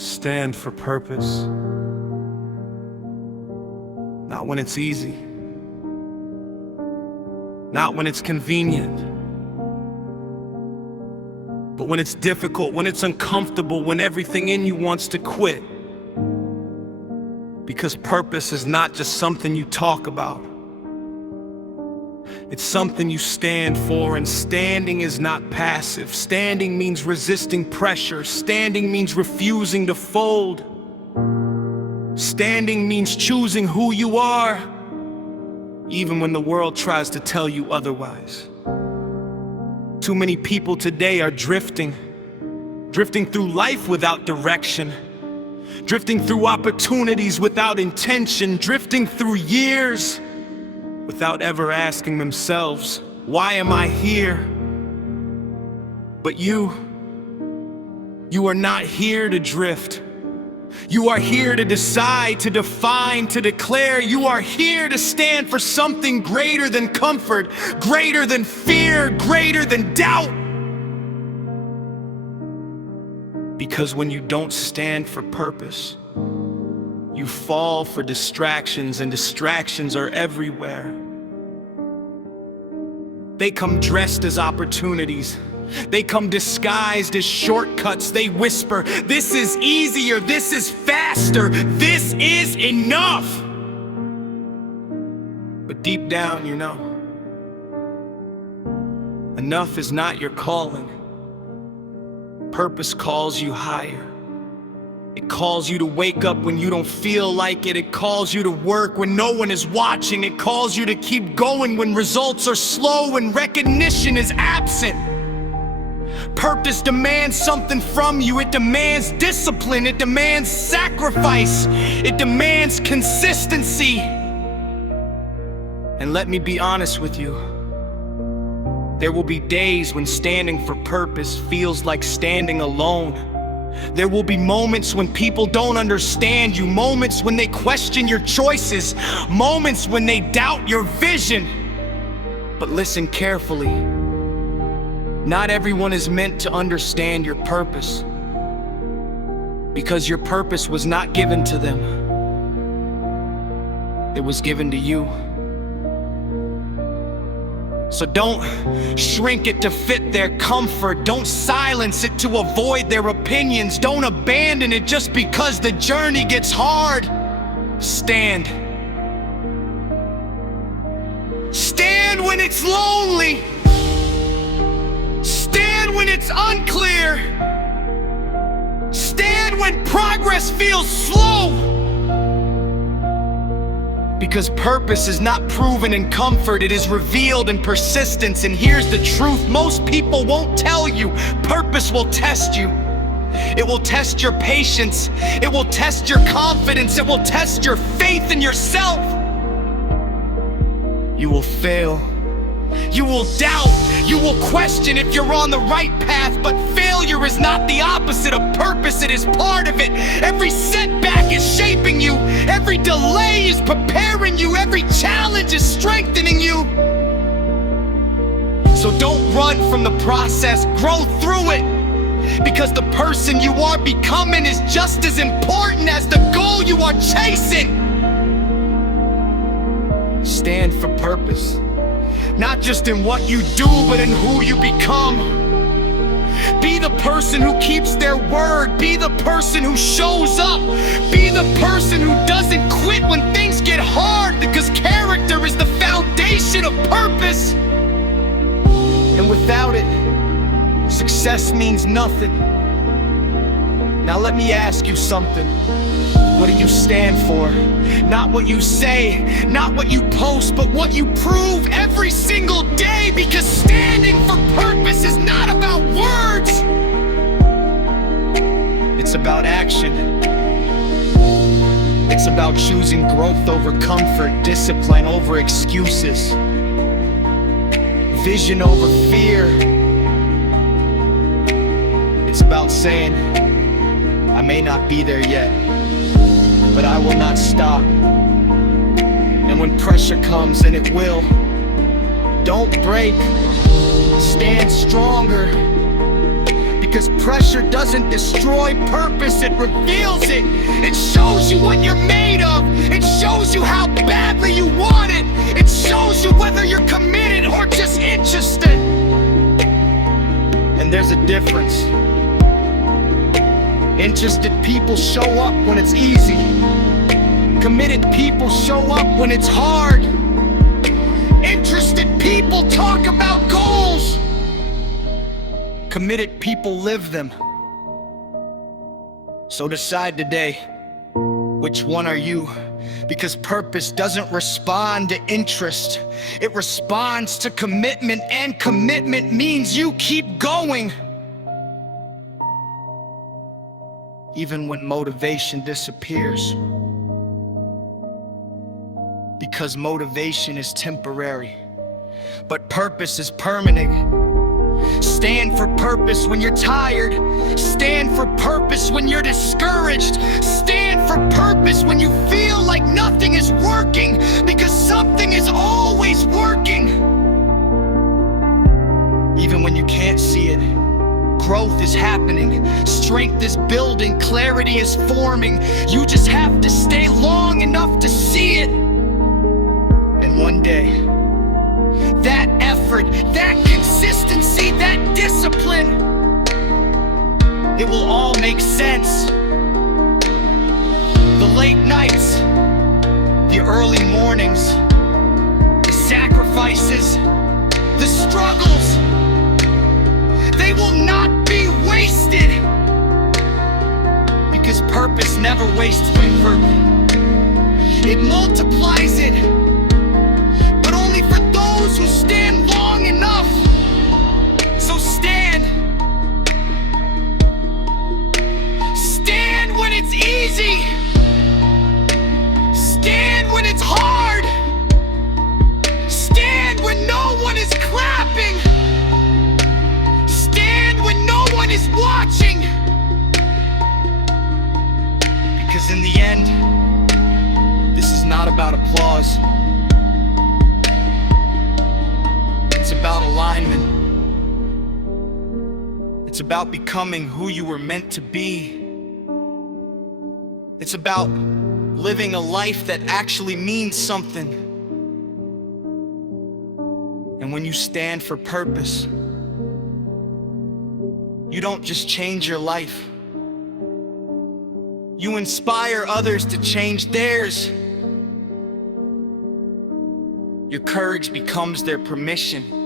Stand for purpose. Not when it's easy. Not when it's convenient. But when it's difficult, when it's uncomfortable, when everything in you wants to quit. Because purpose is not just something you talk about. It's something you stand for, and standing is not passive. Standing means resisting pressure. Standing means refusing to fold. Standing means choosing who you are, even when the world tries to tell you otherwise. Too many people today are drifting through life without direction, drifting through opportunities without intention, drifting through years without ever asking themselves, why am I here? But you are not here to drift. You are here to decide, to define, to declare. You are here to stand for something greater than comfort, greater than fear, greater than doubt. Because when you don't stand for purpose, you fall for distractions, and distractions are everywhere. They come dressed as opportunities. They come disguised as shortcuts. They whisper, this is easier, this is faster, this is enough. But deep down, you know, enough is not your calling. Purpose calls you higher. It calls you to wake up when you don't feel like it. It calls you to work when no one is watching. It calls you to keep going when results are slow, when recognition is absent. Purpose demands something from you. It demands discipline. It demands sacrifice. It demands consistency. And let me be honest with you. There will be days when standing for purpose feels like standing alone. There will be moments when people don't understand you, moments when they question your choices, moments when they doubt your vision. But listen carefully. Not everyone is meant to understand your purpose, because your purpose was not given to them. It was given to you. So don't shrink it to fit their comfort. Don't silence it to avoid their opinions. Don't abandon it just because the journey gets hard. Stand. Stand when it's lonely. Stand when it's unclear. Stand when progress feels slow. Because purpose is not proven in comfort, it is revealed in persistence. And here's the truth, most people won't tell you. Purpose will test you. It will test your patience. It will test your confidence. It will test your faith in yourself. You will fail. You will doubt. You will question if you're on the right path. But failure is not the opposite of purpose, it is part of it. Every setback is shaping you. Every delay is preparing you. Every challenge is strengthening you. So don't run from the process, grow through it. Because the person you are becoming is just as important as the goal you are chasing. Stand for purpose. Not just in what you do, but in who you become. Be the person who keeps their word. Be the person who shows up. Be the person who doesn't quit when things get hard, because character is the foundation of purpose. And without it, success means nothing. Now let me ask you something. What do you stand for? Not what you say, not what you post, but what you prove every single day. Because standing for purpose is not about words. It's about action. It's about choosing growth over comfort, discipline over excuses, vision over fear. It's about saying, I may not be there yet, but I will not stop. And when pressure comes, and it will, don't break. Stand stronger. Because pressure doesn't destroy purpose, it reveals it. It shows you what you're made of. It shows you how badly you want it. It shows you whether you're committed or just interested. And there's a difference. Interested people show up when it's easy. Committed people show up when it's hard. Interested people talk about goals. Committed people live them. So decide today, which one are you? Because purpose doesn't respond to interest. It responds to commitment, and commitment means you keep going. Even when motivation disappears. Because motivation is temporary, but purpose is permanent. Stand for purpose when you're tired. Stand for purpose when you're discouraged. Stand for purpose when you feel like nothing is working, because something is always working. Even when you can't see it, growth is happening, strength is building, clarity is forming. You just have to stay long enough to see it. And one day, that effort, that consistency, that discipline, it will all make sense. The late nights, the early mornings, the sacrifices, the struggles, they will not be wasted. Because purpose never wastes effort. It multiplies it. But only for those who stand long enough. So stand. Stand when it's easy. Stand when it's hard. Stand when no one is clapping. Stand when no one is watching. Because in the end, this is not about applause. It's about alignment. It's about becoming who you were meant to be. It's about living a life that actually means something. And when you stand for purpose, you don't just change your life. You inspire others to change theirs. Your courage becomes their permission.